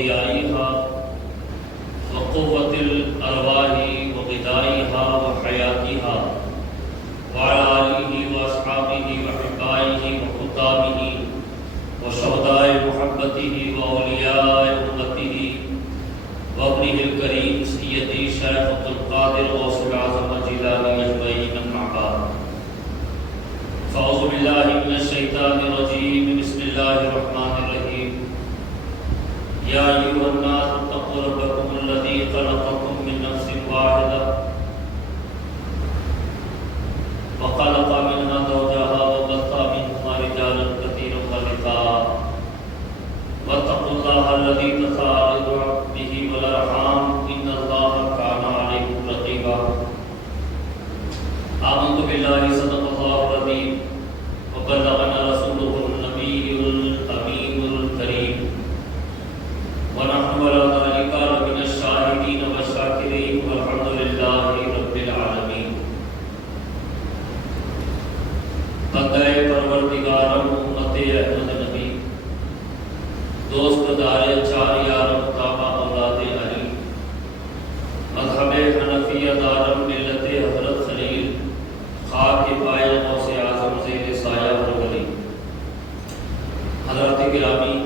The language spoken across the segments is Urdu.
وضيائها وقوة الأرواح وغذائها وحياتها وعلى آله وأصحابه وأحبائه وخدامه وشهداء محبته وأولياء أمته وابنه الكريم سيدي شيخ عبد القادر غوث الأعظم الجيلاني أجمعين أما بعد فأعوذ بالله من الشيطان الرجيم بسم الله الرحمن الرحيم يا أيها الناس اتقوا ربكم الذي خلقكم من نفس واحدة وخلق منها زوجها وبث منهما رجالا كثيرا ونساء واتقوا الله الذي تساءلون به والأرحام إن الله كان عليكم رقيبا آمنت بالله صدق الله العظيم وبلغنا رسوله النبي الأمين الكريم ونحن على ذلك من الشاهدين والشاكرين والحمد لله رب العالمين قدر پروردگارم امت احمد نبی دوست دار چار یارم تابع اولاد علی مذہب حنفیہ دارم ملت حضرت خلیل خاک پائے غوث اعظم زیر سایہ اور ولی حضرات گرامی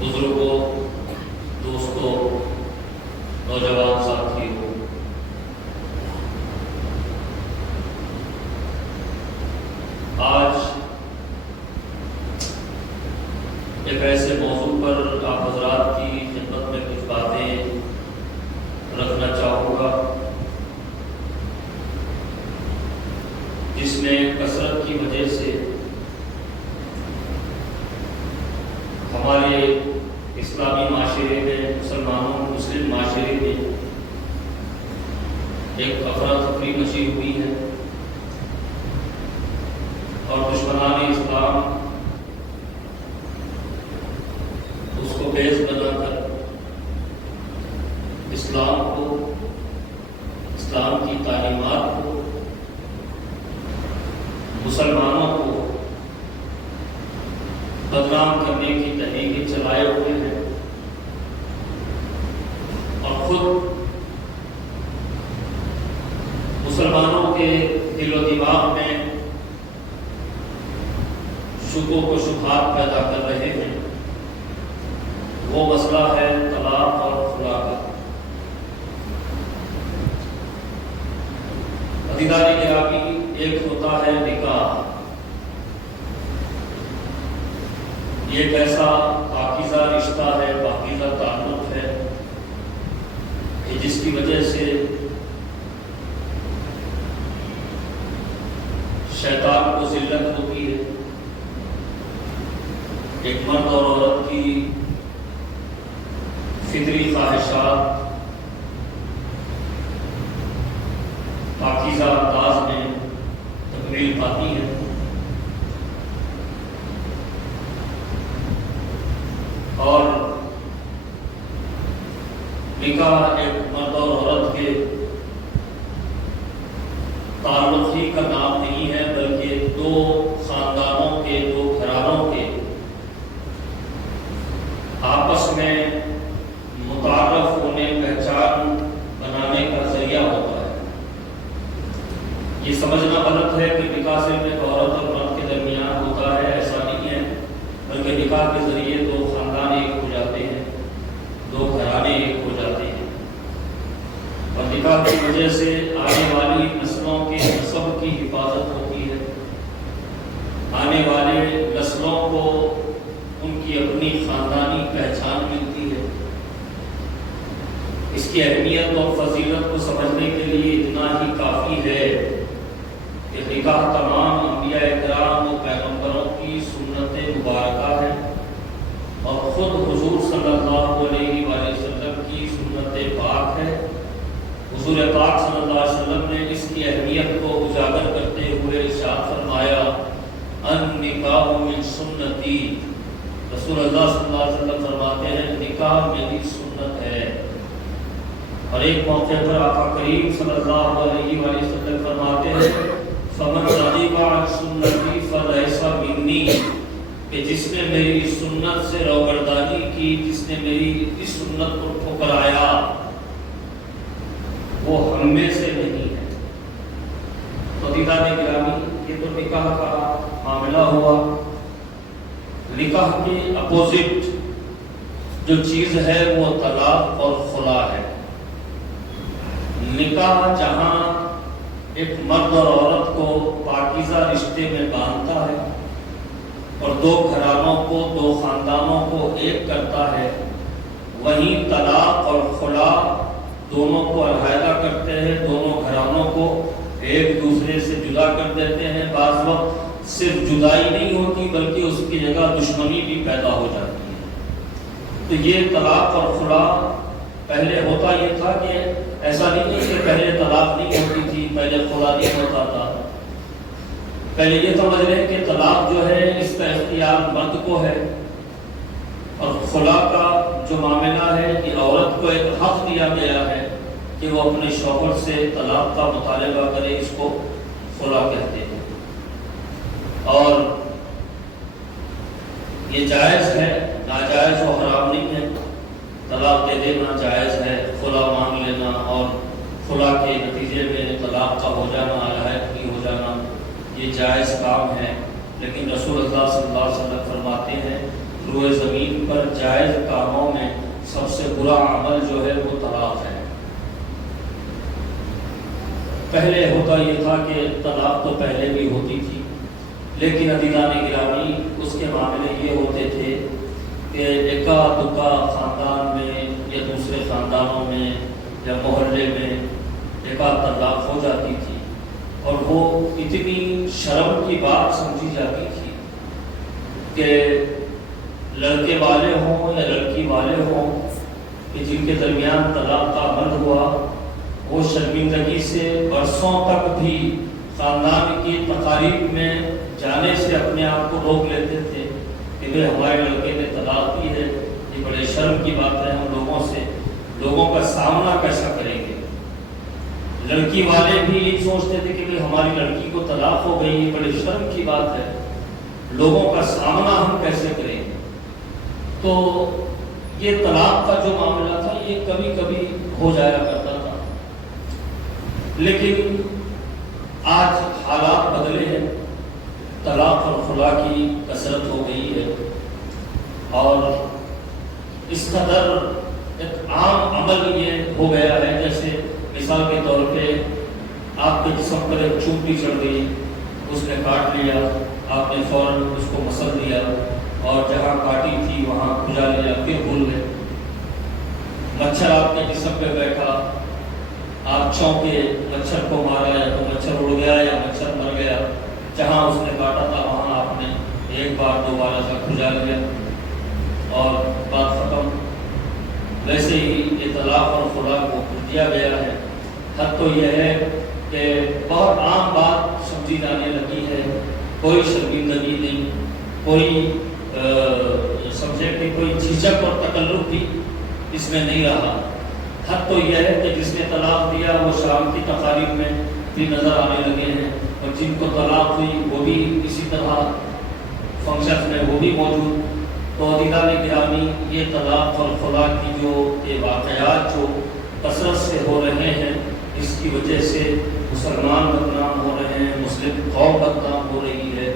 بزرگوں دوستوں نوجوان ساتھیوں آج ایک ایسے موضوع پر آپ حضرات کی خدمت میں کچھ باتیں رکھنا چاہوں گا جس میں کثرت کی وجہ سے ہمارے اسلامی معاشرے میں مسلم معاشرے میں ایک افراتفری مچی ہوئی ہے اور دشمنان اسلام اس کو بیس بنا کر اسلام کو، اسلام کی تعلیمات کو، مسلمانوں کو بدنام کرنے کی تحریکیں چلائے ہوئے ہیں اور خود مسلمانوں کے دل و دماغ میں شبہوں کو شبہات پیدا کر رہے ہیں۔ وہ مسئلہ ہے طلاق اور خلا کا۔ عزیزان گرامی، ایک ہوتا ہے نکاح، یہ ایک ایسا پاکیزہ رشتہ ہے، پاکیزہ تعلق ہے کہ جس کی وجہ سے شیطان کو ذلت ہوتی ہے۔ ایک مرد اور عورت کی فطری خواہشات پاکیزہ انداز میں تکمیل پاتی ہیں اور نکاح ایک مرد اور عورت کے تعلق ہی کا نام نہیں ہے، بلکہ دو خاندانوں کے، دو گھرانوں کے آپس میں متعارف ہونے، پہچان بنانے کا ذریعہ ہوتا ہے۔ یہ سمجھنا غلط ہے کہ نکاح صرف ایک عورت اور مرد کے درمیان ہوتا ہے، ایسا نہیں ہے، بلکہ نکاح کے ذریعے دو خاندان ایک ہو جاتے ہیں، دو گھرانے ایک ہو جاتے ہیں، اور نکاح کی وجہ سے آنے والی نسلوں کے نسب کی حفاظت ہوتی ہے، آنے والے نسلوں کو ان کی اپنی خاندانی پہچان ملتی ہے۔ اس کی اہمیت اور فضیلت کو سمجھنے کے لیے اتنا ہی کافی ہے کہ نکاح تمام انبیاء کرام و پیغمبروں کی سنت مبارکہ ہے اور خود حضور صلی اللہ علیہ وآلہ وسلم کی سنت پاک ہے۔ حضور پاک صلی اللہ علیہ وسلم نے اس کی اہمیت کو اجاگر کرتے ہوئے ارشاد فرمایا، النکاح من سنتی، رسول اللہ صلی اللہ علیہ وسلم فرماتے ہیں نکاح میری سنت ہے۔ اور ایک موقع پر آقا کریم صلی اللہ علیہ وآلہ وسلم فرماتے ہیں فمن رغب عن سنتی فلیس منی، کہ جس نے میری سنت سے روگردانی کی، جس نے میری اس سنت کو ٹھکرایا، وہ ہم میں سے نہیں ہے۔ تو دیدان گرامی، یہ تو نکاح کا معاملہ ہوا۔ نکاح کے اپوزٹ جو چیز ہے وہ طلاق اور خلا ہے۔ نکاح جہاں ایک مرد اور عورت کو پاکیزہ رشتے میں باندھتا ہے اور دو گھرانوں کو، دو خاندانوں کو ایک کرتا ہے، وہیں طلاق اور خلا دونوں کو علیحدہ کرتے ہیں، دونوں گھرانوں کو ایک دوسرے سے جدا کر دیتے ہیں۔ بعض وقت صرف جدائی نہیں ہوتی بلکہ اس کی جگہ دشمنی بھی پیدا ہو جاتی ہے۔ تو یہ طلاق اور خلا پہلے ہوتا یہ تھا کہ ایسا نہیں ہے کہ پہلے طلاق نہیں ہوتی تھی، پہلے خلا نہیں ہوتا تھا۔ پہلے یہ سمجھ لیں کہ طلاق جو ہے اس کا اختیار مرد کو ہے، اور خلا کا جو معاملہ ہے کہ عورت کو ایک حق دیا گیا ہے کہ وہ اپنے شوہر سے طلاق کا مطالبہ کرے، اس کو خلا کہتے ہیں۔ اور یہ جائز ہے، ناجائز و حرام نہیں ہے۔ طلاق دے دینا جائز ہے، خلا مانگ لینا اور خلا کے نتیجے میں طلاق کا ہو جانا، علیحدگی ہو جانا، یہ جائز کام ہے۔ لیکن رسول اللہ صلی اللہ علیہ وسلم فرماتے ہیں روئے زمین پر جائز کاموں میں سب سے برا عمل جو ہے وہ طلاق ہے۔ پہلے ہوتا یہ تھا کہ طلاق تو پہلے بھی ہوتی تھی، لیکن عزیزان گرامی اس کے معاملے یہ ہوتے تھے کہ اکا دکا خاندان میں یا دوسرے خاندانوں میں یا محلے میں اکا طلاق ہو جاتی تھی، اور وہ اتنی شرم کی بات سمجھی جاتی تھی کہ لڑکے والے ہوں یا لڑکی والے ہوں کہ جن کے درمیان طلاق کا عمل ہوا، وہ شرمندگی سے برسوں تک بھی خاندان کی تقاریب میں جانے سے اپنے آپ کو روک لیتے تھے کہ بھئی ہمارے لڑکے نے طلاق دی ہے، یہ بڑے شرم کی بات ہے، ہم لوگوں کا سامنا کیسا کریں گے۔ لڑکی والے بھی یہ سوچتے تھے کہ بھئی ہماری لڑکی کو طلاق ہو گئی، یہ بڑے شرم کی بات ہے، لوگوں کا سامنا ہم کیسے کریں گے۔ تو یہ طلاق کا جو معاملہ تھا یہ کبھی کبھی ہو جایا کرتا تھا، لیکن آج حالات بدلے ہیں، طلاق اور خلا کی کثرت ہو گئی ہے، اور اس قدر ایک عام عمل یہ ہو گیا ہے، جیسے مثال کے طور پہ آپ کے جسم پر ایک چونٹی چڑھ گئی، اس نے کاٹ لیا، آپ نے فوراً اس کو مسل دیا اور جہاں کاٹی تھی وہاں کھجا لیا، پھر بھول گئے۔ مچھر آپ کے جسم پہ بیٹھا، آپ چونکے، مچھر کو مارا یا تو مچھر اڑ گیا یا مچھر مر گیا، جہاں اس نے کاٹا تھا وہاں آپ نے ایک بار دوبارہ سے کھجا لیا اور بات ختم۔ ویسے ہی یہ طلاق اور خلا کو دیا گیا ہے۔ حد تو یہ ہے کہ بہت عام بات سمجھی جانے لگی ہے، کوئی شرمندگی نہیں، کوئی سمجھے کہ کوئی جھجک اور تکلف بھی اس میں نہیں رہا۔ حد تو یہ ہے کہ جس نے طلاق دیا وہ شام کی تقاریب میں بھی نظر آنے لگے ہیں، اور جن کو طلاق ہوئی وہ بھی اسی طرح فنکشن میں وہ بھی موجود۔ تو عزیزان گرامی، یہ طلاق اور خلا کی جو یہ واقعات جو کثرت سے ہو رہے ہیں، اس کی وجہ سے مسلمان بدنام ہو رہے ہیں، مسلم قوم بدنام ہو رہی ہے،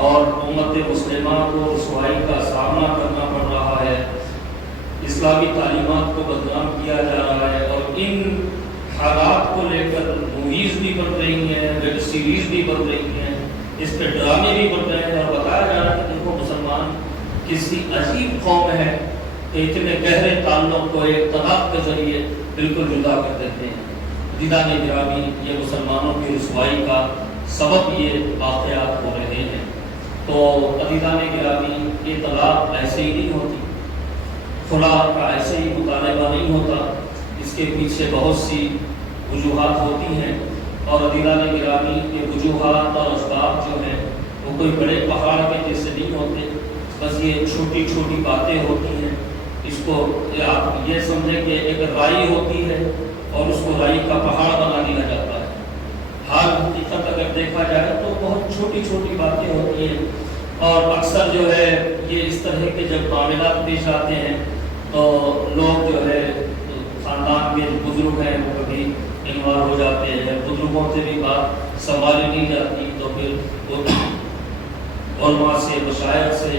اور امت مسلمہ کو رسوائی کا سامنا کرنا پڑ رہا ہے، اسلامی تعلیمات کو بدنام کیا جا رہا ہے، اور ان حالات کو لے کر موویز بھی بن رہی ہیں، ویب سیریز بھی بن رہی ہیں، اس پہ ڈرامے بھی بن رہے ہیں، اور بتایا جا رہا ہے کہ دیکھو مسلمان کسی عجیب قوم ہے کہ اتنے گہرے تعلق کو ایک طلاق کے ذریعے بالکل جدا کر دیتے ہیں۔ عزیزان گرامی، یہ مسلمانوں کی رسوائی کا سبب یہ واقعات ہو رہے ہیں۔ تو عزیزان گرامی، یہ طلاق ایسے ہی نہیں ہوتی، خلا کا ایسے ہی مطالبہ نہیں ہوتا، اس کے پیچھے بہت سی وجوہات ہوتی ہیں، اور عزیزان گرامی یہ وجوہات اور اسباب جو ہیں وہ کوئی بڑے پہاڑ کے جیسے نہیں ہوتے، بس یہ چھوٹی چھوٹی باتیں ہوتی ہیں۔ اس کو آپ یہ سمجھیں کہ ایک رائی ہوتی ہے اور اس کو رائی کا پہاڑ بنا دیا جاتا ہے۔ حال حقیقت اگر دیکھا جائے تو بہت چھوٹی چھوٹی باتیں ہوتی ہیں، اور اکثر جو ہے یہ اس طرح کے جب معاملات پیش آتے ہیں تو لوگ جو ہے خاندان کے بزرگ ہیں وہ کبھی انوالو ہو جاتے ہیں، بزرگوں سے بھی بات سنبھالی نہیں جاتی تو پھر علماء سے، مشائخ سے،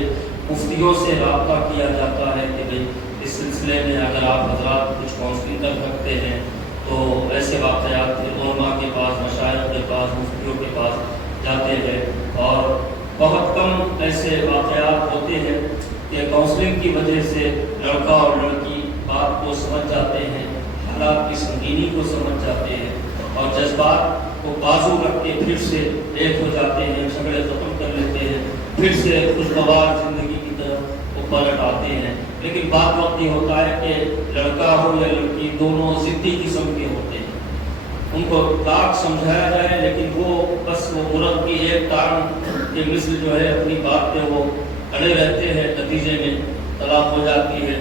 مفتیوں سے رابطہ کیا جاتا ہے کہ بھئی اس سلسلے میں اگر آپ حضرات کچھ کاؤنسلنگ کر سکتے ہیں تو ایسے واقعات علماء کے پاس، مشائخ کے پاس، مفتیوں کے پاس جاتے ہیں، اور بہت کم ایسے واقعات ہوتے ہیں کہ کاؤنسلنگ کی وجہ سے لڑکا اور لڑکی بات کو سمجھ جاتے ہیں، حالات کی سنگینی کو سمجھ جاتے ہیں اور جذبات کو بازو رکھ کے پھر سے ایک ہو جاتے ہیں، جھگڑے ختم کر لیتے ہیں، پھر سے خوشگوار زندگی کی طرف وہ پلٹ آتے ہیں۔ لیکن بات وقت یہ ہوتا ہے کہ لڑکا ہو یا لڑکی دونوں ضدی قسم کے ہوتے ہیں، ان کو طاق سمجھایا جائے لیکن وہ بس وہ مرغ کی ایک ٹانگ کے مثل جو ہے اپنی بات پہ وہ اڑے رہتے ہیں، نتیجے میں طلاق ہو جاتی ہے۔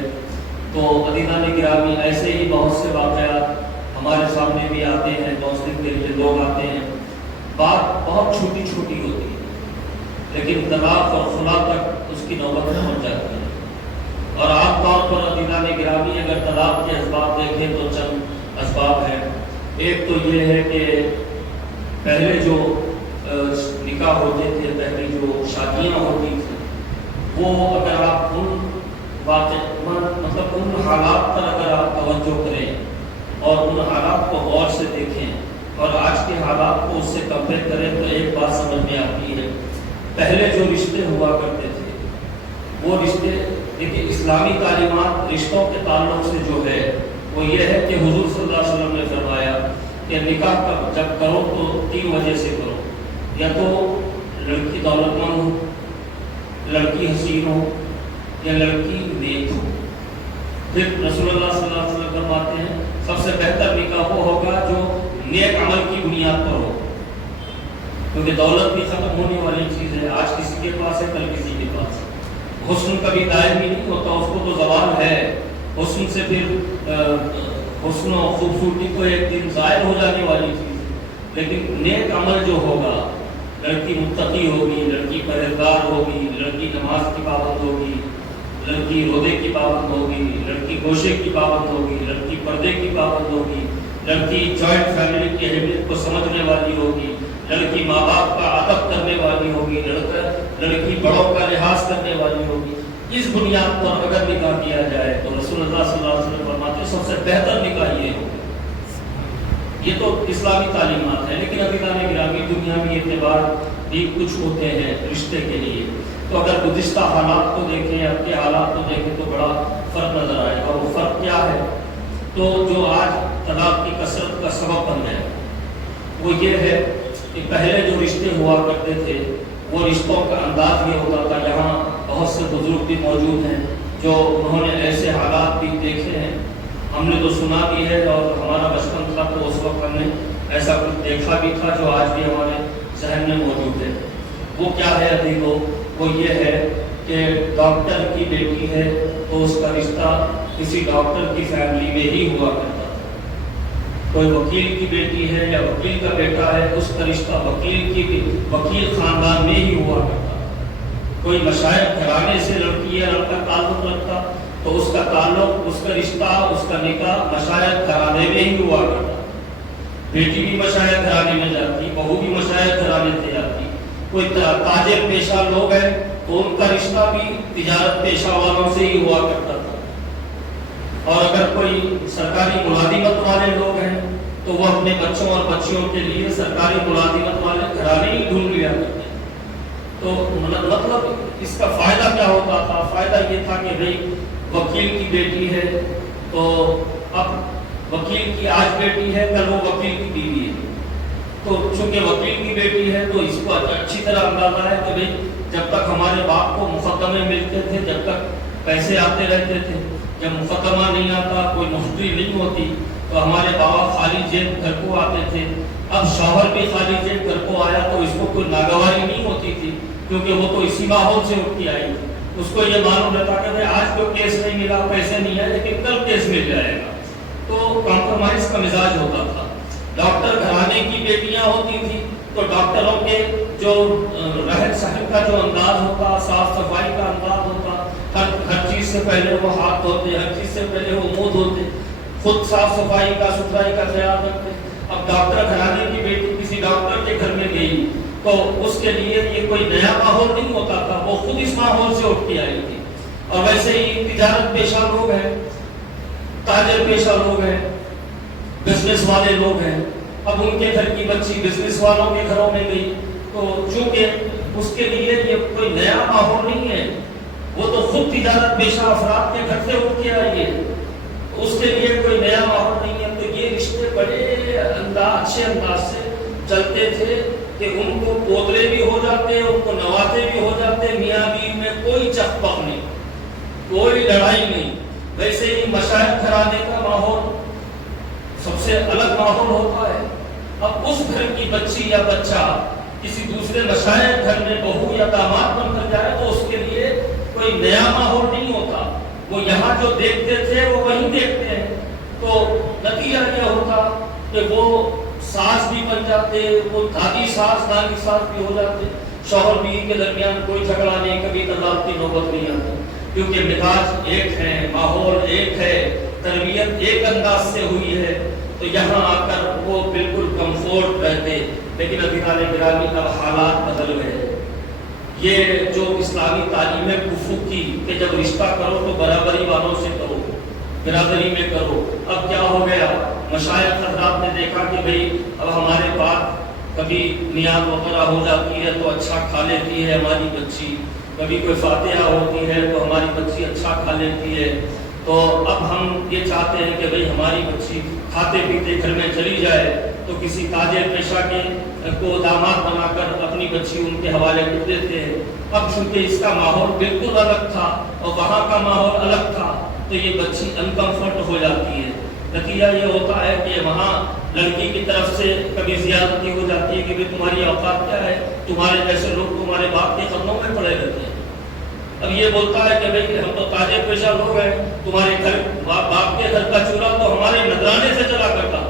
تو عزیزان گرامی ایسے ہی بہت سے واقعات ہمارے سامنے بھی آتے ہیں، کاؤنسلنگ کے لیے لوگ آتے ہیں، بات بہت چھوٹی چھوٹی ہوتی ہے لیکن طلاق اور خلا تک اس کی نوبت پہنچ جاتی ہے۔ اور عام طور پر عزیزان گرامی اگر طلاق کے اسباب دیکھیں تو چند اسباب ہیں۔ ایک تو یہ ہے کہ پہلے جو نکاح ہوتے تھے، پہلے جو شادیاں ہوتی تھیں، وہ اگر آپ ان مطلب ان حالات پر اگر آپ توجہ کریں اور ان حالات کو غور سے دیکھیں اور آج کے حالات کو اس سے کمپیئر کریں تو ایک بات سمجھ میں آتی ہے۔ پہلے جو رشتے ہوا کرتے تھے وہ رشتے، لیکن اسلامی تعلیمات رشتوں کے تعلق سے جو ہے وہ یہ ہے کہ حضور صلی اللہ علیہ وسلم نے فرمایا کہ نکاح جب کرو تو 3 وجہ سے کرو، یا تو لڑکی دولت مند ہو، لڑکی حسین ہو، یا لڑکی نیک ہو۔ پھر رسول اللہ صلی اللہ علیہ وسلم فرماتے ہیں سب سے بہتر نکاح وہ ہوگا جو نیک عمل کی بنیاد پر ہو، کیونکہ دولت بھی ختم ہونے والی چیز ہے، آج کسی کے پاس ہے کل کسی کے پاس ہے۔ حسن کبھی دائمی نہیں ہوتا، اس کو تو زوال ہے، حسن سے پھر حسن و خوبصورتی کو ایک دن ظاہر ہو جانے والی چیز ہے، لیکن نیک عمل جو ہوگا، لڑکی متقی ہوگی، لڑکی پرہیزگار ہوگی، لڑکی نماز کی پابند ہوگی، لڑکی روزے کی پابند ہوگی، لڑکی گوشے کی پابند ہوگی، لڑکی پردے کی پابند ہوگی، لڑکی جوائنٹ فیملی کی اہمیت کو سمجھنے والی ہوگی، لڑکی ماں باپ کا ادب کرنے والی ہوگی، لڑکی بڑوں کا لحاظ کرنے والی ہوگی۔ اس بنیاد پر اگر نکاح کیا جائے تو رسول اللہ صلی اللہ علیہ وسلم فرماتے ہیں سب سے بہتر نکاح یہ ہوگا۔ یہ تو اسلامی تعلیمات ہے، لیکن عزیزان گرامی دنیاوی اعتبار بھی کچھ ہوتے ہیں رشتے کے لیے۔ تو اگر گزشتہ حالات کو دیکھیں، اب کے حالات کو دیکھیں تو بڑا فرق نظر آئے گا۔ وہ فرق کیا ہے؟ تو جو آج طلاق کی کثرت کا سبب بن ہے وہ یہ ہے کہ پہلے جو رشتے ہوا کرتے تھے وہ رشتوں کا انداز یہ ہوتا تھا۔ یہاں بہت سے بزرگ بھی موجود ہیں جو انہوں نے ایسے حالات بھی دیکھے ہیں، ہم نے تو سنا بھی ہے اور ہمارا بچپن تھا تو اس وقت ہم نے ایسا کچھ دیکھا بھی تھا جو آج بھی ہمارے ذہن میں موجود ہے۔ وہ کیا ہے عزیزو؟ وہ یہ ہے کہ ڈاکٹر کی بیٹی ہے تو اس کا رشتہ کسی ڈاکٹر کی فیملی میں ہی ہوا کرتا تھا۔ کوئی وکیل کی بیٹی ہے یا وکیل کا بیٹا ہے، اس کا رشتہ وکیل خاندان میں ہی ہوا کرتا تھا۔ کوئی مشائخ گھرانے سے لڑکی یا لڑکا تعلق رکھتا تو اس کا تعلق، اس کا رشتہ، اس کا نکاح مشائخ گھرانے میں ہی ہوا کرتا۔ بیٹی بھی مشائخ گھرانے میں جاتی، بہو بھی مشائخ گھرانے سے جاتی۔ کوئی تاجر پیشہ لوگ ہیں تو ان کا رشتہ بھی تجارت پیشہ والوں سے ہی ہوا کرتا تھا۔ اور اگر کوئی سرکاری ملازمت والے لوگ ہیں تو وہ اپنے بچوں اور بچیوں کے لیے سرکاری ملازمت والے گھرانے ہی ڈھونڈ لیا کرتے ہیں۔ تو مطلب اس کا فائدہ کیا ہوتا تھا؟ فائدہ یہ تھا کہ بھئی وکیل کی بیٹی ہے تو اب وکیل کی آج بیٹی ہے، کل وہ وکیل کی بیوی ہے، تو چونکہ وکیل کی بیٹی ہے تو اس کو اچھی طرح اندازہ ہے کہ بھئی جب تک ہمارے باپ کو مقدمے ملتے تھے، جب تک پیسے آتے رہتے تھے، جب مقدمہ نہیں آتا، کوئی مفتی نہیں ہوتی تو ہمارے بابا خالی جیب گھر کو آتے تھے۔ اب شوہر بھی خالی جیب گھر کو آیا تو اس کو کوئی ناگواری نہیں ہوتی تھی، کیونکہ وہ تو اسی ماحول سے اٹھ کے آئی تھی۔ اس کو یہ معلوم رہتا کہ آج تو کیس نہیں ملا، پیسے نہیں آئے، لیکن کل کیس مل جائے گا۔ تو کمپرومائز کا مزاج ہوتا تھا۔ ڈاکٹر گھرانے کی بیٹیاں ہوتی تھی تو ڈاکٹروں کے جو رہن سہن کا جو انداز ہوتا، صاف صفائی کا انداز ہوتا، ہر چیز سے پہلے وہ ہاتھ دھوتے، ہر چیز سے پہلے وہ منہ دھوتے، خود صاف صفائی کا ستھرائی کا خیال رکھتے۔ اب ڈاکٹر گھرانے کی بیٹی کسی ڈاکٹر کے گھر میں گئی تو اس کے لیے یہ کوئی نیا ماحول نہیں ہوتا تھا، وہ خود اس ماحول سے اٹھ کے آئی تھی۔ اور ویسے ہی تجارت پیشہ لوگ ہیں، تاجر پیشہ لوگ ہیں، بزنس والے لوگ ہیں، اب ان کے گھر کی بچی بزنس والوں کے گھروں میں گئی تو چونکہ اس کے لیے یہ کوئی نیا ماحول نہیں ہے، وہ تو خود تجارت پیشہ افراد کے گھر سے اٹھ کے آئی ہے، اس کے لیے کوئی نیا ماحول نہیں ہے۔ تو یہ رشتے بڑے اچھے انداز سے چلتے تھے کہ ان کو پوترے بھی ہو جاتے، ان کو نوازے بھی ہو جاتے، میاں بیوی میں کوئی چکپک نہیں، کوئی لڑائی نہیں۔ ویسے ہی مشائخ گھرانے کا ماحول سب سے الگ ماحول ہوتا ہے۔ اب اس گھر کی بچی یا بچہ کسی دوسرے مشائخ گھر میں بہو یا داماد بن کر جائے تو اس کے لیے کوئی نیا ماحول نہیں ہوتا، وہ یہاں جو دیکھتے تھے وہ وہیں دیکھتے ہیں، تو نتیجہ کیا ہوتا کہ وہ ساس بھی بن جاتے، وہ دادی ساس نانی ساس بھی ہو جاتے، شوہر بیوی کے درمیان کوئی جھگڑا نہیں، کبھی طلاق کی نوبت نہیں آتی، کیونکہ مزاج ایک ہے، ماحول ایک ہے، تربیت ایک انداز سے ہوئی ہے، تو یہاں آ کر وہ بالکل کمفورٹ رہتے۔ لیکن عزیزان گرامی اب حالات بدل گئے۔ یہ جو اسلامی تعلیم کفو کی کہ جب رشتہ کرو تو برابری والوں سے کرو، برادری میں کرو، اب کیا ہو گیا؟ مشائخ حضرات نے دیکھا کہ بھئی اب ہمارے پاس کبھی نیاز وغیرہ ہو جاتی ہے تو اچھا کھا لیتی ہے ہماری بچی، کبھی کوئی فاتحہ ہوتی ہے تو ہماری بچی اچھا کھا لیتی ہے، تو اب ہم یہ چاہتے ہیں کہ بھئی ہماری بچی کھاتے پیتے گھر میں چلی جائے، تو کسی تاجر پیشہ کے کو داماد بنا کر اپنی بچی ان کے حوالے کر دیتے ہیں۔ اب چونکہ اس کا ماحول بالکل الگ تھا اور وہاں کا ماحول الگ تھا تو یہ بچی انکمفرٹ ہو جاتی ہے۔ نتیجہ یہ ہوتا ہے کہ وہاں لڑکی کی طرف سے کبھی زیادتی ہو جاتی ہے کہ بھئی تمہاری اوقات کیا ہے، تمہارے جیسے لوگ تمہارے باپ کے قدموں میں پڑے رہتے ہیں۔ اب یہ بولتا ہے کہ بھئی ہم تو تاجر پیشہ لوگ ہیں، تمہارے گھر باپ کے گھر کا چولہا تو ہمارے نذرانے سے چلا کرتا،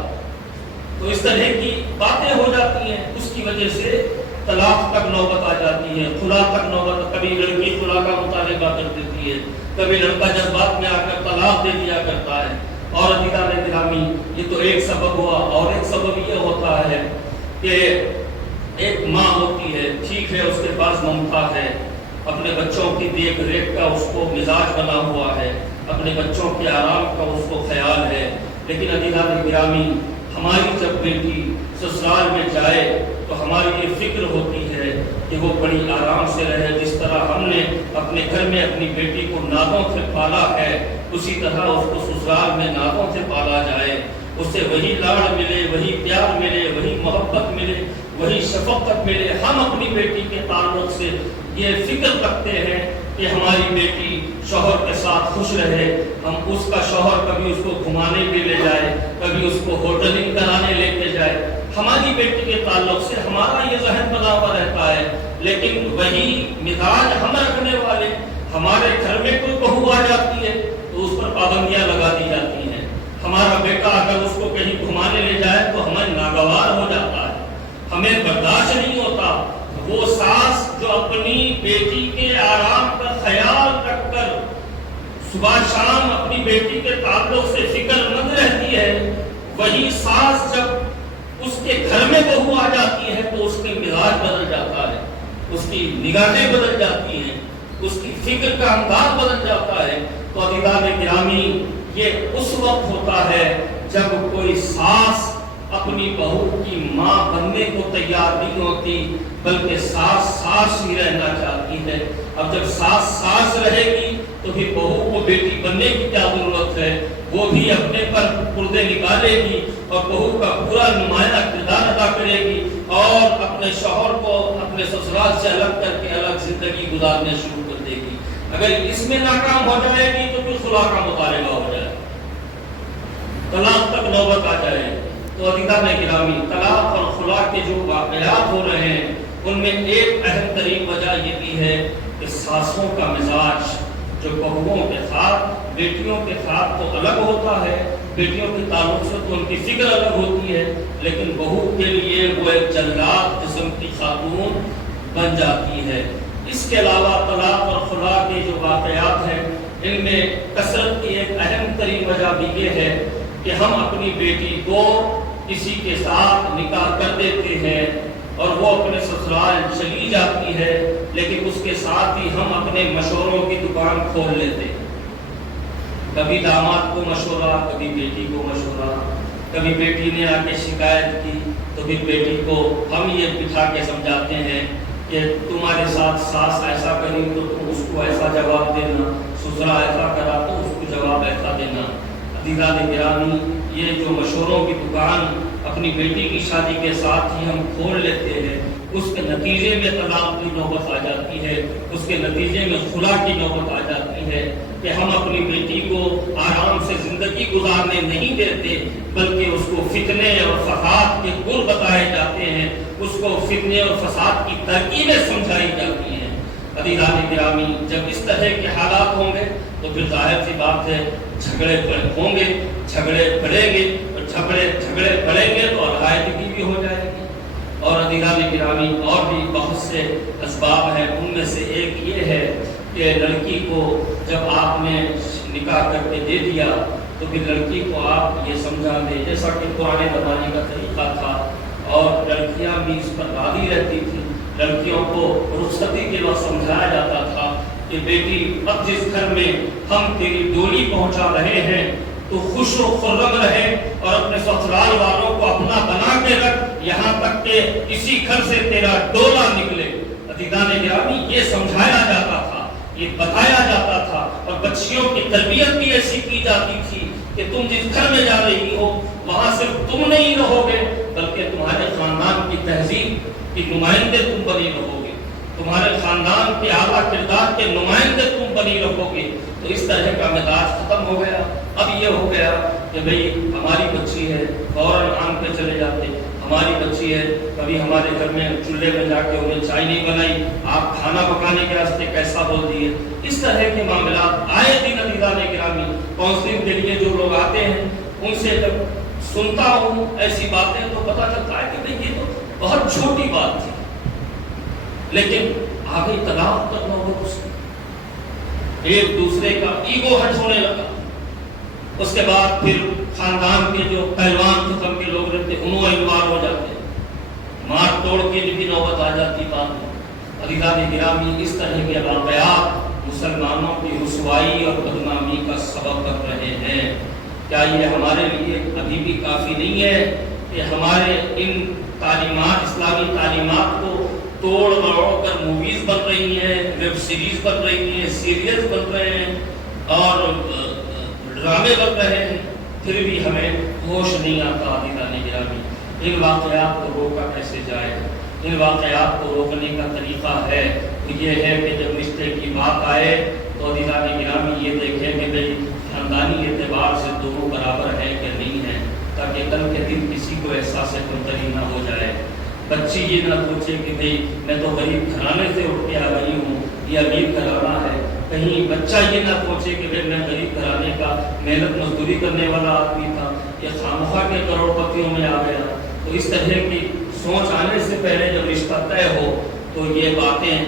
تو اس طرح کی باتیں ہو جاتی ہیں۔ اس کی وجہ سے طلاق تک نوبت آ جاتی ہے، خلا تک نوبت، کبھی لڑکی خلا کا مطالبہ کر دیتی ہے، کبھی لڑکا جذبات میں آ کر طلاق دے دیا کرتا ہے۔ اور عزیزان گرامی یہ تو ایک سبب ہوا، اور ایک سبب یہ ہوتا ہے کہ ایک ماں ہوتی ہے، ٹھیک ہے، اس کے پاس ممتا ہے، اپنے بچوں کی دیکھ ریکھ کا اس کو مزاج بنا ہوا ہے، اپنے بچوں کے آرام کا اس کو خیال ہے، لیکن عزیزان گرامی ہماری جب بیٹی سسرال میں جائے تو ہماری یہ فکر ہوتی ہے کہ وہ بڑی آرام سے رہے، جس طرح ہم نے اپنے گھر میں اپنی بیٹی کو نازوں سے پالا ہے اسی طرح اس کو سسرال میں نازوں سے پالا جائے، اسے وہی لاڑ ملے، وہی پیار ملے، وہی محبت ملے، وہی شفقت ملے۔ ہم اپنی بیٹی کے تعلق سے یہ فکر رکھتے ہیں کہ ہماری بیٹی شوہر کے ساتھ خوش رہے، ہم اس کا شوہر کبھی اس کو گھمانے بھی لے جائے، کبھی اس کو ہوٹلنگ کرانے لے کے جائے، ہماری بیٹی کے تعلق سے ہمارا یہ ذہن بنا ہوا رہتا ہے۔ لیکن وہی مزاج ہم رکھنے والے، ہمارے گھر میں کوئی بہو آ جاتی ہے تو اس پر پابندیاں لگا دی جاتی ہیں، ہمارا بیٹا اگر اس کو کہیں گھمانے لے جائے تو ہمیں ناگوار ہو جاتا ہے، ہمیں برداشت نہیں ہوتا۔ وہ ساس جو اپنی بیٹی کے آرام کا خیال رکھ کر صبح شام اپنی بیٹی کے تعلق سے فکر مند رہتی ہے، وہی ساس جب اس کے گھر میں بہو آ جاتی ہے تو اس کے مزاج بدل جاتا ہے، اس کی نگاہیں بدل جاتی ہیں، اس کی فکر کا انداز بدل جاتا ہے۔ تو عزیزان گرامی یہ اس وقت ہوتا ہے جب کوئی ساس اپنی بہو کی ماں بننے کو تیار نہیں ہوتی، بلکہ ساس ساس ہی رہنا چاہتی ہے۔ اب جب ساس ساس رہے گی تو پھر بہو کو بیٹی بننے کی کیا ضرورت ہے، وہ بھی اپنے پر پردے نکالے گی اور بہو کا پورا نمایاں کردار ادا کرے گی اور اپنے شوہر کو اپنے سسرال سے الگ کر کے الگ زندگی گزارنے شروع کر دے گی۔ اگر اس میں ناکام ہو جائے گی تو پھر خلا کا مطالبہ ہو جائے، طلاق تک نوبت آ جائے۔ تو عزیزان گرامی طلاق اور خلا کے جو واقعات ہو رہے ہیں ان میں ایک اہم ترین وجہ یہ بھی ہے کہ ساسوں کا مزاج جو بہوؤں کے ساتھ بیٹیوں کے ساتھ تو الگ ہوتا ہے، بیٹیوں کے تعلق سے تو ان کی فکر الگ ہوتی ہے، لیکن بہو کے لیے وہ ایک جلاد قسم کی خاتون بن جاتی ہے۔ اس کے علاوہ طلاق اور خلا کے جو واقعات ہیں ان میں کثرت کی ایک اہم ترین وجہ بھی یہ ہے کہ ہم اپنی بیٹی کو کسی کے ساتھ نکاح کر دیتے ہیں اور وہ اپنے سسرال چلی جاتی ہے، لیکن اس کے ساتھ ہی ہم اپنے مشوروں کی دکان کھول لیتے ہیں۔ کبھی داماد کو مشورہ، کبھی بیٹی کو مشورہ، کبھی بیٹی نے آ کے شکایت کی تو پھر بیٹی کو ہم یہ بٹھا کے سمجھاتے ہیں کہ تمہارے ساتھ ساس ایسا کری تو تم اس کو ایسا جواب دینا، سسرا ایسا کرا تو اس کو جواب ایسا دینا۔ عزیزان گرامی، یہ جو مشوروں کی دکان اپنی بیٹی کی شادی کے ساتھ ہی ہم کھول لیتے ہیں، اس کے نتیجے میں طلاق کی نوبت آ جاتی ہے، اس کے نتیجے میں خلا کی نوبت آ جاتی ہے کہ ہم اپنی بیٹی کو آرام سے زندگی گزارنے نہیں دیتے، بلکہ اس کو فتنے اور فساد کے گر بتائے جاتے ہیں، اس کو فتنے اور فساد کی ترکیبیں سمجھائی جاتی ہیں۔ عزیزان گرامی، جب اس طرح کے حالات ہوں گے تو پھر ظاہر سی بات ہے جھگڑے ہوں گے، جھگڑے بڑھیں گے، اور جھگڑے بڑھیں گے تو علیحدگی بھی ہو جائے گی۔ اور عزیزان گرامی، اور بھی بہت سے اسباب ہیں، ان میں سے ایک یہ ہے کہ لڑکی کو جب آپ نے نکاح کر کے دے دیا تو پھر لڑکی کو آپ یہ سمجھا دیں، جیسا کہ پرانے زمانے کا طریقہ تھا اور لڑکیاں بھی اس پر راضی رہتی تھیں، لڑکیوں کو رخصتی کے وقت سمجھایا جاتا تھا کہ بیٹی اب جس گھر میں ہم تیری ڈولی پہنچا رہے ہیں تو خوش و خرم رہے اور اپنے سسرال والوں کو اپنا بنا کے رکھ، یہاں تک کہ کسی گھر سے تیرا ڈولا نکلے۔ عزیزان گرامی، یہ سمجھایا جاتا تھا، یہ بتایا جاتا تھا، اور بچیوں کی تربیت بھی ایسی کی جاتی تھی کہ تم جس گھر میں جا رہی ہو وہاں صرف تم نہیں رہو گے بلکہ تمہارے خاندان کی تہذیب کی نمائندے تم بنی رہو گے، تمہارے خاندان کے اعلیٰ کردار کے نمائندے تم بنی رہو گے۔ تو اس طرح کا مزاج ختم ہو گیا۔ اب یہ ہو گیا کہ بھئی ہماری بچی ہے، فوراً آن پہ چلے جاتے، ہماری بچی ہے، کبھی ہمارے گھر میں چولہے میں جا کے انہیں چائے نہیں بنائی، آپ کھانا پکانے کے راستے کیسا بول دیے۔ اس طرح کے معاملات آئے دن عزیزان گرامی کاؤنسلنگ کے لیے جو لوگ آتے ہیں ان سے جب سنتا ہوں ایسی باتیں تو پتہ چلتا ہے کہ بھئی یہ تو بہت چھوٹی بات تھی، لیکن آگے طلاق تک نوبت اس ایک دوسرے کا ایگو ہٹ ہونے لگا۔ اس کے بعد پھر خاندان کے جو پہلوان قسم کے لوگ رہتے انہوں انوار ہو جاتے، مار توڑ کے بھی نوبت آ جاتی بات میں۔ عزیزان گرامی، اس طرح کے واقعات مسلمانوں کی رسوائی اور بدنامی کا سبب بن رہے ہیں۔ کیا یہ ہمارے لیے ابھی بھی کافی نہیں ہے کہ ہمارے ان تعلیمات، اسلامی تعلیمات کو توڑ مروڑ کر موویز بن رہی ہیں، ویب سیریز بن رہی ہیں، سیریلز بن رہے ہیں اور ڈرامے بن رہے ہیں، پھر بھی ہمیں ہوش نہیں آتا؟ عزیزان گرامی، ان واقعات کو روکا کیسے جائے؟ ان واقعات کو روکنے کا طریقہ ہے یہ ہے کہ جب رشتے کی بات آئے تو عزیزان گرامی یہ دیکھیں کہ بھئی خاندانی اعتبار سے دونوں برابر ہے کہ نہیں ہے، تاکہ کل کے دن کسی کو احساس کمتری نہ ہو جائے۔ بچی یہ نہ سوچے کہ بھئی میں تو غریب گھرانے سے اٹھ کے آ گئی ہوں، یہ امیر گھرانہ ہے۔ کہیں بچہ یہ نہ سوچے کہ بھئی میں غریب گھرانے کا محنت مزدوری کرنے والا آدمی تھا، یہ خامخواہ کے کروڑ پتیوں میں آ گیا۔ تو اس طرح کی سوچ آنے سے پہلے جب رشتہ طے ہو تو یہ باتیں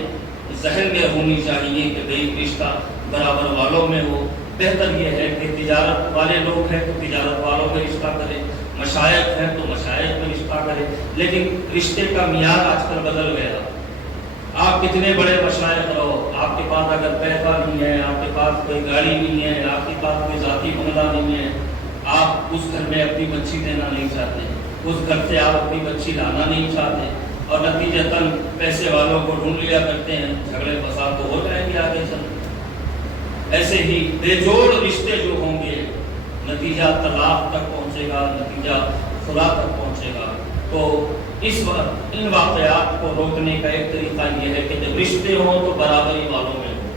ذہن میں ہونی چاہیے کہ بھئی رشتہ برابر والوں میں ہو۔ بہتر یہ ہے کہ تجارت والے لوگ ہیں تو تجارت والوں میں رشتہ کریں، مشائخ ہیں تو مشائخ میں رشتہ کریں، لیکن رشتے کا معیار آج کل بدل گیا۔ آپ کتنے بڑے مشائخ رہو، آپ کے پاس اگر پیسہ نہیں ہے، آپ کے پاس کوئی گاڑی نہیں ہے، آپ کے پاس کوئی ذاتی بنگلہ نہیں ہے، آپ اس گھر میں اپنی بچی دینا نہیں چاہتے، اس گھر سے آپ اپنی بچی لانا نہیں چاہتے، اور نتیجتاً پیسے والوں کو ڈھونڈ لیا کرتے ہیں، جھگڑے فساد تو ہو جائیں گے آگے چل۔ ایسے ہی بے جوڑ رشتے جو ہوں گے نتیجہ طلاق تک پہنچے گا، نتیجہ خلا تک پہنچے گا۔ تو اس وقت ان واقعات کو روکنے کا ایک طریقہ یہ ہے کہ جب رشتے ہوں تو برابری والوں میں ہو،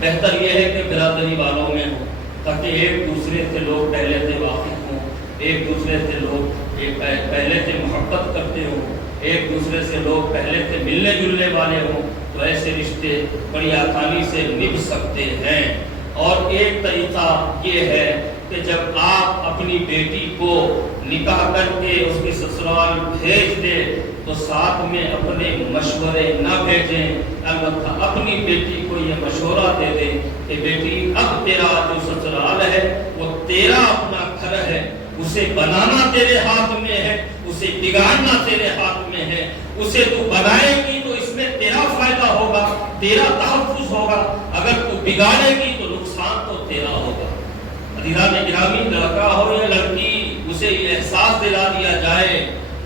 بہتر یہ ہے کہ برادری والوں میں ہو، تاکہ ایک دوسرے سے لوگ پہلے سے واقف ہوں، ایک دوسرے سے لوگ پہلے سے محبت کرتے ہوں، ایک دوسرے سے لوگ پہلے سے ملنے جلنے والے ہوں، تو ایسے رشتے بڑی آسانی سے نبھ سکتے ہیں۔ اور ایک طریقہ یہ ہے کہ جب آپ اپنی بیٹی کو نکاح کر کے اس کے سسرال بھیج دیں تو ساتھ میں اپنے مشورے نہ بھیجیں، البتہ اپنی بیٹی کو یہ مشورہ دے دیں کہ بیٹی اب تیرا جو سسرال ہے وہ تیرا اپنا گھر ہے، اسے بنانا تیرے ہاتھ میں ہے، اسے بگاڑنا تیرے ہاتھ میں ہے، اسے تو بنائے گی تو اس میں تیرا فائدہ ہوگا، تیرا تحفظ ہوگا، اگر تو بگاڑے گی تو نقصان تو تیرا ہوگا۔ عزیزان گرامی، لڑکا ہو یا لڑکی، اسے یہ احساس دلا دیا جائے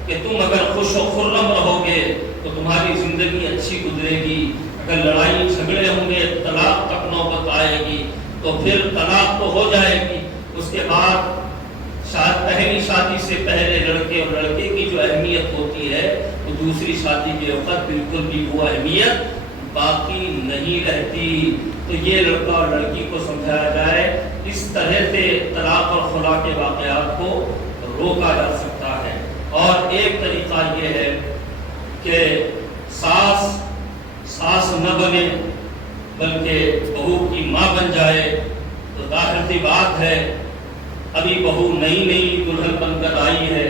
کہ تم اگر خوش و خرم رہو گے تو تمہاری زندگی اچھی گزرے گی، اگر لڑائی جھگڑے ہوں گے، طلاق تک نوبت آئے گی تو پھر طلاق تو ہو جائے گی، اس کے بعد پہلی شادی سے پہلے لڑکے اور لڑکے کی جو اہمیت ہوتی ہے وہ دوسری شادی کے وقت بالکل بھی وہ اہمیت باقی نہیں رہتی۔ تو یہ لڑکا اور لڑکی کو سمجھایا جائے، اس طرح سے طلاق اور خلا کے واقعات کو روکا جا سکتا ہے۔ اور ایک طریقہ یہ ہے کہ ساس نہ بنے بلکہ بہو کی ماں بن جائے۔ تو ظاہر سی بات ہے، ابھی بہو نئی دلہن بن کر آئی ہے،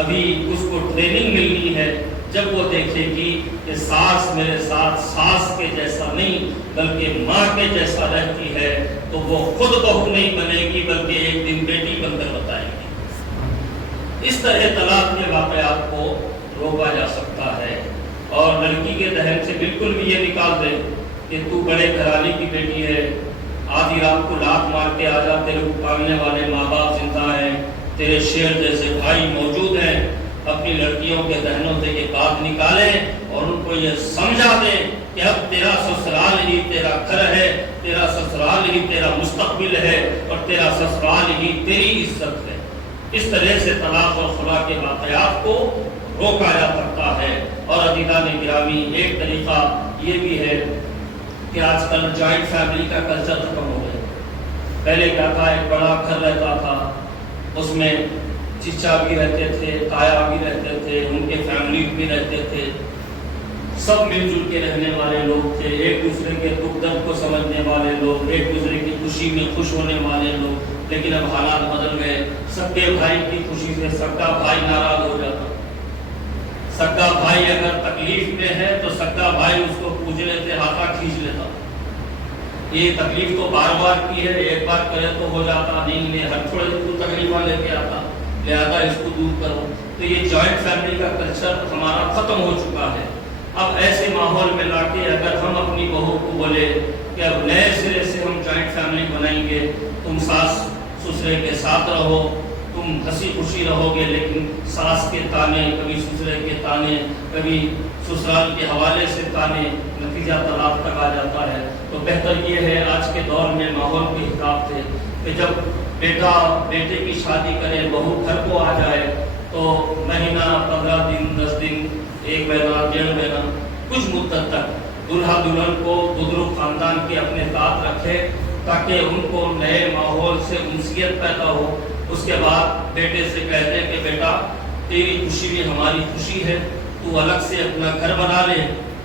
ابھی اس کو ٹریننگ ملنی ہے، جب وہ دیکھے گی کہ ساس میرے ساتھ ساس کے جیسا نہیں بلکہ ماں کے جیسا رہتی ہے تو وہ خود بہو نہیں بنے گی بلکہ ایک دن بیٹی بن کر بتائے گی۔ اس طرح طلاق کے واقعات کو روکا جا سکتا ہے۔ اور لڑکی کے ذہن سے بالکل بھی یہ نکال دے کہ تو بڑے گھرانے کی بیٹی ہے، آدھی رات کو لات مار کے آ جا، تیرے کو پالنے والے ماں باپ زندہ ہیں، تیرے شیر جیسے بھائی موجود ہیں۔ اپنی لڑکیوں کے ذہنوں سے یہ بات نکالیں اور ان کو یہ سمجھا دیں کہ اب تیرا سسرال ہی تیرا گھر ہے، تیرا سسرال ہی تیرا مستقبل ہے اور تیرا سسرال ہی تیری عزت ہے۔ اس طرح سے طلاق اور خلا کے واقعات کو روکا جا سکتا ہے۔ اور عزیزان گرامی، ایک طریقہ یہ بھی ہے کہ آج کل جوائنٹ فیملی کا کلچر ختم ہو گیا۔ پہلے کیا تھا، ایک بڑا گھر رہتا تھا، اس میں چچا بھی رہتے تھے، تایا بھی رہتے تھے، ان کے فیملی بھی رہتے تھے، سب مل جل کے رہنے والے لوگ تھے، ایک دوسرے کے دکھ درد کو سمجھنے والے لوگ، ایک دوسرے کی خوشی میں خوش ہونے والے لوگ۔ لیکن اب حالات بدل گئے، سگے بھائی کی خوشی سے سگا بھائی ناراض ہو جاتا، سگا بھائی اگر تکلیف میں ہے تو سگا بھائی اس کو پوجنے سے ہاتھا کھینچ لیتا۔ یہ تکلیف تو بار بار کی ہے، ایک بار کرے تو ہو جاتا، نہیں ہر تھوڑے دن کو تکلیفاں لے کے آتا، لہذا اس کو دور کرو۔ تو یہ جوائنٹ فیملی کا کلچر ہمارا ختم ہو چکا ہے۔ اب ایسے ماحول میں لا کے اگر ہم اپنی بہو کو بولے کہ اب نئے سرے سے ہم جوائنٹ فیملی بنائیں گے، تم ساس سسرے کے ساتھ رہو، تم ہنسی خوشی رہو گے، لیکن ساس کے تانے، کبھی سسرے کے تانے، کبھی سسرال کے حوالے سے تانے، نتیجہ طلاق تک آ جاتا ہے۔ تو بہتر یہ ہے آج کے دور میں ماحول کے حساب سے کہ جب بیٹا بیٹے کی شادی کرے، بہو گھر کو آ جائے تو مہینہ، 15 دن، 10 دن، 1 مہینہ، 1.5 مہینہ، کچھ مدت تک دلہا دلہن کو بزرگ خاندان کے اپنے ساتھ رکھے تاکہ ان کو نئے ماحول سے انسیت پیدا ہو۔ اس کے بعد بیٹے سے کہہ دیں کہ بیٹا تیری خوشی بھی ہماری خوشی ہے، تو الگ سے اپنا گھر بنا لے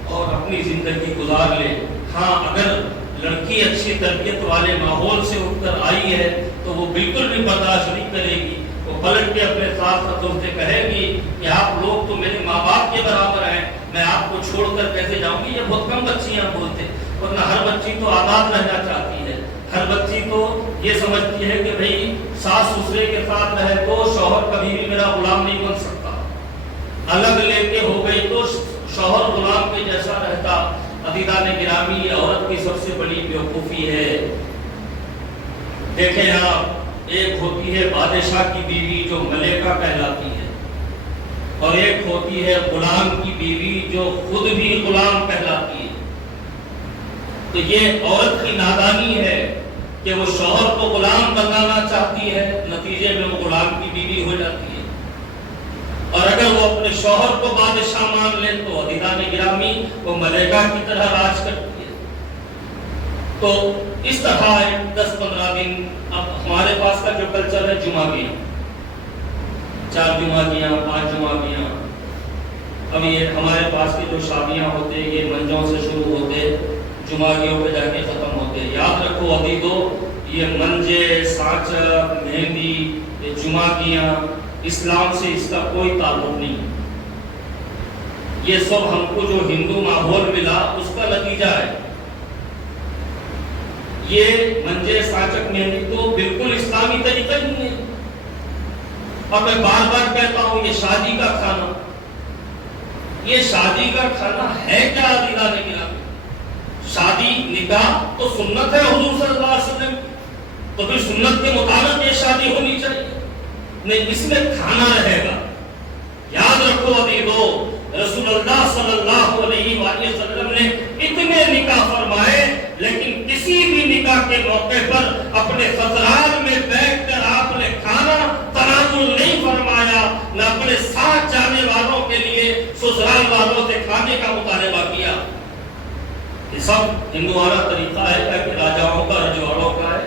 اور اپنی زندگی گزار لے۔ ہاں، اگر لڑکی اچھی تربیت والے ماحول سے اٹھ کر آئی ہے تو وہ بالکل بھی برداشت نہیں کرے گی، وہ پلٹ کے اپنے ساتھ سے کہے گی کہ آپ لوگ تو میرے ماں باپ کے برابر ہیں، میں آپ کو چھوڑ کر کیسے جاؤں گی۔ یہ بہت کم بچیاں بولتے، ورنہ ہر بچی تو آزاد رہنا چاہتی ہے، ہر بچی تو یہ سمجھتی ہے کہ بھئی ساس سسرے کے ساتھ رہے تو شوہر کبھی بھی میرا غلام نہیں بن سکتا، الگ لے کے ہو گئی تو شوہر غلام کے جیسا رہتا۔ عزیزان گرامی، یہ عورت کی سب سے بڑی بیوقوفی ہے۔ دیکھیں آپ، ایک ہوتی ہے بادشاہ کی بیوی جو ملیکہ کہلاتی ہے، اور ایک ہوتی ہے غلام کی بیوی جو خود بھی غلام کہلاتی ہے۔ تو یہ عورت کی نادانی ہے کہ وہ شوہر کو غلام بنانا چاہتی ہے، نتیجے میں وہ غلام کی بیوی ہو جاتی ہے۔ اور اگر وہ اپنے شوہر کو بادشاہ مان لے تو عزیزان گرامی وہ ملیکہ کی طرح راج کرتی ہے۔ تو اس طرح 10-15 دن، اب ہمارے پاس کا جو کلچر ہے جمعگیاں، 4 جمعگیاں، 5 جمعگیاں، اب یہ ہمارے پاس کی جو شادیاں ہوتے یہ منجوں سے شروع ہوتے، جمعگیوں پہ جا کے ختم ہوتے۔ ہوتے ہیں۔ یاد رکھو عزیزو، یہ منجے، سانچر، مہندی، یہ جمعگیاں، اسلام سے اس کا کوئی تعلق نہیں۔ یہ سب ہم کو جو ہندو ماحول ملا اس کا نتیجہ ہے۔ یہ منجے، سانچک، مہندی تو بالکل اسلامی طریقہ نہیں ہے۔ اور میں بار بار کہتا ہوں، یہ شادی کا کھانا، یہ شادی کا کھانا ہے کیا عزیزان گرامی؟ شادی، نکاح تو سنت ہے حضور صلی اللہ علیہ وسلم، تو پھر سنت کے مطابق یہ شادی ہونی چاہیے، نہیں اس میں کھانا رہے گا۔ یاد رکھو عزیزو، رسول اللہ صلی اللہ علیہ وآلہ وسلم نے اتنے نکاح فرمائے، لیکن کسی بھی نکاح کے موقع پر اپنے سسرال میں بیٹھ کر آپ نے کھانا تناول نہیں فرمایا، نہ اپنے ساتھ جانے والوں کے لیے سسرال والوں سے کھانے کا مطالبہ کیا۔ یہ سب ہندوانہ طریقہ ہے کہ راجاؤں کا، رجواڑوں کا ہے،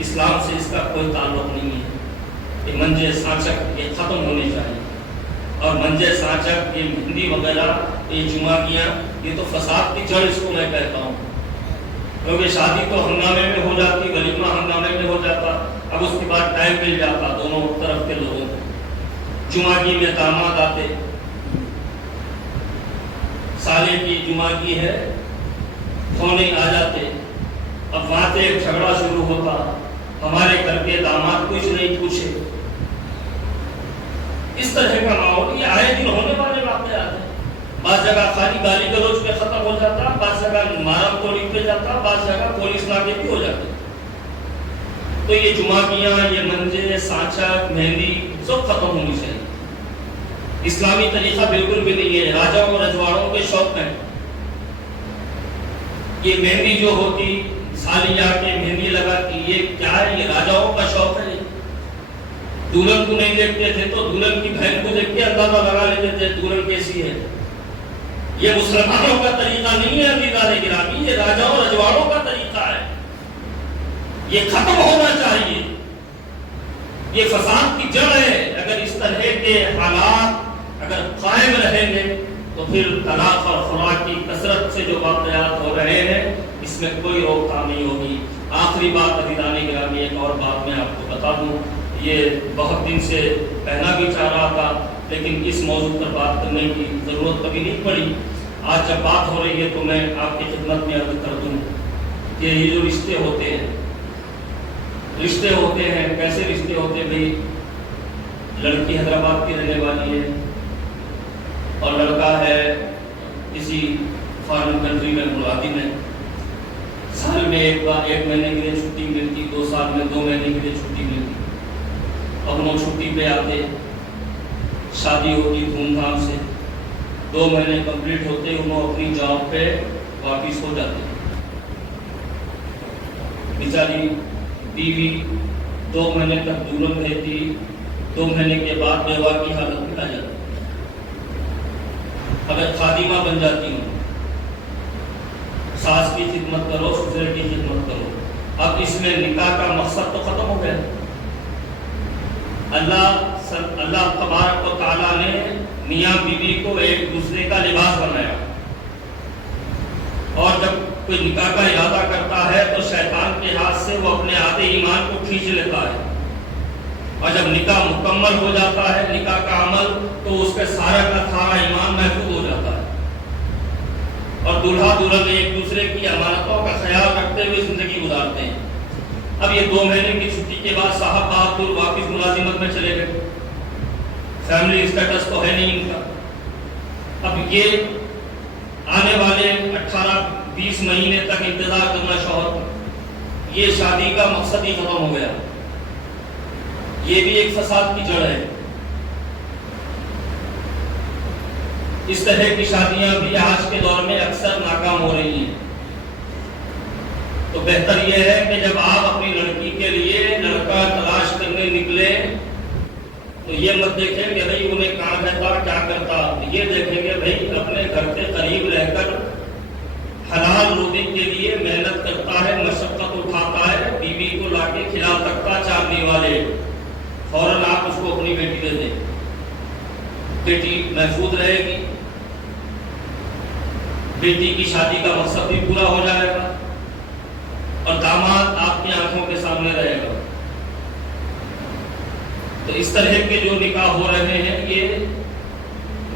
اسلام سے اس کا کوئی تعلق نہیں ہے۔ یہ منجے، سانچک یہ ختم ہونے چاہیے، اور منجے، سانچک، یہ مہندی وغیرہ، یہ جمعگیاں، یہ تو فساد کی جڑ اس کو میں کہتا ہوں، کیونکہ شادی تو ہنگامے میں ہو جاتی، ولیمہ ہنگامے میں ہو جاتا، اب اس کے بعد ٹائم مل جاتا دونوں طرف کے لوگوں کو۔ جمعگی میں داماد آتے، سالے کی جمعگی ہے، کھونے آ جاتے، اب وہاں سے ایک جھگڑا شروع ہوتا، ہمارے گھر کے داماد کچھ نہیں پوچھے، اس طرح کا ماحول یہ آئے دن ہونے والے واقعات ہیں۔ بعض جگہ خالی گالی گلوچ پہ ختم ہو جاتا، بعض جگہ مارم توڑی پہ جاتا، بعض جگہ پولیس ناکے بھی ہو جاتے۔ تو یہ جمعگیاں، یہ منجے، سانچک، مہندی سب ختم ہونی چاہیے۔ اسلامی طریقہ بالکل بھی نہیں ہے، راجاؤں اور رجواڑوں کے شوق ہیں۔ یہ مہندی جو ہوتی، سالی آ کے مہندی لگاتی، یہ کیا ہے؟ یہ راجاؤں کا شوق ہے۔ دلہن کو نہیں دیکھتے تھے تو دلہن کی بہن کو دیکھ کے اندازہ لگا لیتے تھے دلہن کیسی ہے۔ یہ مسلمانوں کا طریقہ نہیں ہے عزیزان گرامی، یہ راجاؤں اور رجواڑوں کا طریقہ ہے، یہ ختم ہونا چاہیے۔ یہ فساد کی جڑ ہے۔ اگر اس طرح کے حالات اگر قائم رہیں گے تو پھر طلاق اور خلا کی کثرت سے جو واقعات ہو رہے ہیں اس میں کوئی روک تھام نہیں ہوگی۔ آخری بات عزیزان گرامی، ایک اور بات میں آپ کو بتا دوں، یہ بہت دن سے کہنا بھی چاہ رہا تھا لیکن اس موضوع پر بات کرنے کی ضرورت کبھی نہیں پڑی۔ آج جب بات ہو رہی ہے تو میں آپ کی خدمت میں عرض کر دوں کہ یہ جو رشتے ہوتے ہیں، کیسے رشتے ہوتے ہیں بھئی؟ لڑکی حیدرآباد کی رہنے والی ہے اور لڑکا ہے کسی فارن کنٹری میں ملازم ہے، سال میں ایک بار 1 مہینے کے لیے چھٹی ملتی، 2 سال میں 2 مہینے کے لیے چھٹی ملتی، اب وہ چھٹی پہ آتے، شادی ہوتی دھوم دھام سے، 2 مہینے کمپلیٹ ہوتے انہوں اپنی جاب پہ واپس ہو جاتے۔ بیچاری بیوی 2 مہینے تک دلہن رہتی، 2 مہینے کے بعد بیوہ کی حالت میں آ جاتی، اگر خادمہ بن جاتی ہوں، ساس کی خدمت کرو، سسر کی خدمت کرو۔ اب اس میں نکاح کا مقصد تو ختم ہو گیا۔ اللہ تبارک و تعالیٰ نے میاں بیوی کو ایک دوسرے کا لباس بنایا، اور جب کوئی نکاح کا ارادہ کرتا ہے تو شیطان کے ہاتھ سے وہ اپنے آدھے ایمان کو کھینچ لیتا ہے، اور جب نکاح مکمل ہو جاتا ہے، نکاح کا عمل، تو اس کا سارا ایمان محفوظ ہو جاتا ہے، اور دلہا دلہن ایک دوسرے کی امانتوں کا خیال رکھتے ہوئے زندگی گزارتے ہیں۔ اب یہ 2 مہینے کی چھٹی کے بعد صاحب بہادر واپس ملازمت میں چلے گئے، فیملی اسٹیٹس تو ہے نہیں ان کا۔ اب یہ آنے والے 18-20 مہینے تک انتظار کرنا شوہر کا، یہ شادی کا مقصد ہی ختم ہو گیا۔ یہ بھی ایک فساد کی جڑ ہے۔ اس طرح کی شادیاں بھی آج کے دور میں اکثر ناکام ہو رہی ہیں۔ تو بہتر یہ ہے کہ جب آپ اپنی لڑکی کے لیے لڑکا تلاش کرنے نکلے تو یہ مت دیکھیں کہ بھئی انہیں کہاں رہتا، کیا کرتا، یہ دیکھیں گے بھئی اپنے گھر کے قریب رہ کر حلال روزی کے لیے محنت کرتا ہے، مشقت اٹھاتا ہے، بیوی کو لا کے کھلا سکتا چاندنی والے، فوراً آپ اس کو اپنی بیٹی دے دیں، بیٹی محفوظ رہے گی، بیٹی کی شادی کا مقصد بھی پورا ہو جائے گا، اور داماد آپ کی آنکھوں کے سامنے رہے گا۔ تو اس طرح کے جو نکاح ہو رہے ہیں یہ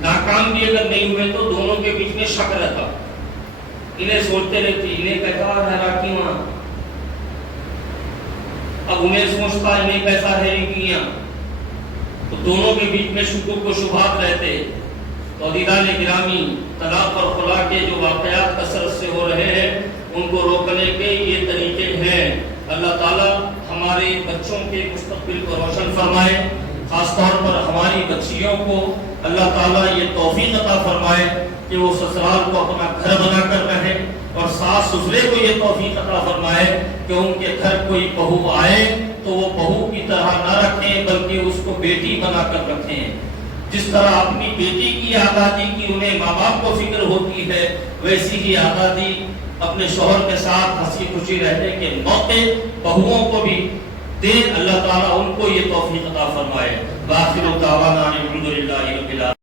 ناکام بھی اگر نہیں ہوئے تو دونوں کے بیچ میں شک رہتا، انہیں سوچتے رہتی، انہیں کہتا ہے کیوں، اب انہیں سوچتا انہیں کیسا ہے کیا، تو دونوں کے بیچ میں شکوک و شبہات رہتے۔ تو عزیزان گرامی، طلاق اور خلا کے جو واقعات کثرت سے ہو رہے ہیں ان کو روکنے کے یہ طریقے ہیں۔ اللہ تعالیٰ ہمارے بچوں کے مستقبل کو روشن فرمائے، خاص طور پر ہماری بچیوں کو اللہ تعالیٰ یہ توفیق عطا فرمائے کہ وہ سسرال کو اپنا گھر بنا کر رہیں، اور ساس سسرے کو یہ توفیق عطا فرمائے کہ ان کے گھر کوئی بہو آئے تو وہ بہو کی طرح نہ رکھیں بلکہ اس کو بیٹی بنا کر رکھیں۔ جس طرح اپنی بیٹی کی آزادی کی انہیں ماں باپ کو فکر ہوتی ہے، ویسی ہی آزادی اپنے شوہر کے ساتھ ہنسی خوشی رہنے کے موقع بہوؤں کو بھی دے۔ اللہ تعالیٰ ان کو یہ توفیق عطا فرمائے۔ باخر دعوانا الحمدللہ رب العالمین۔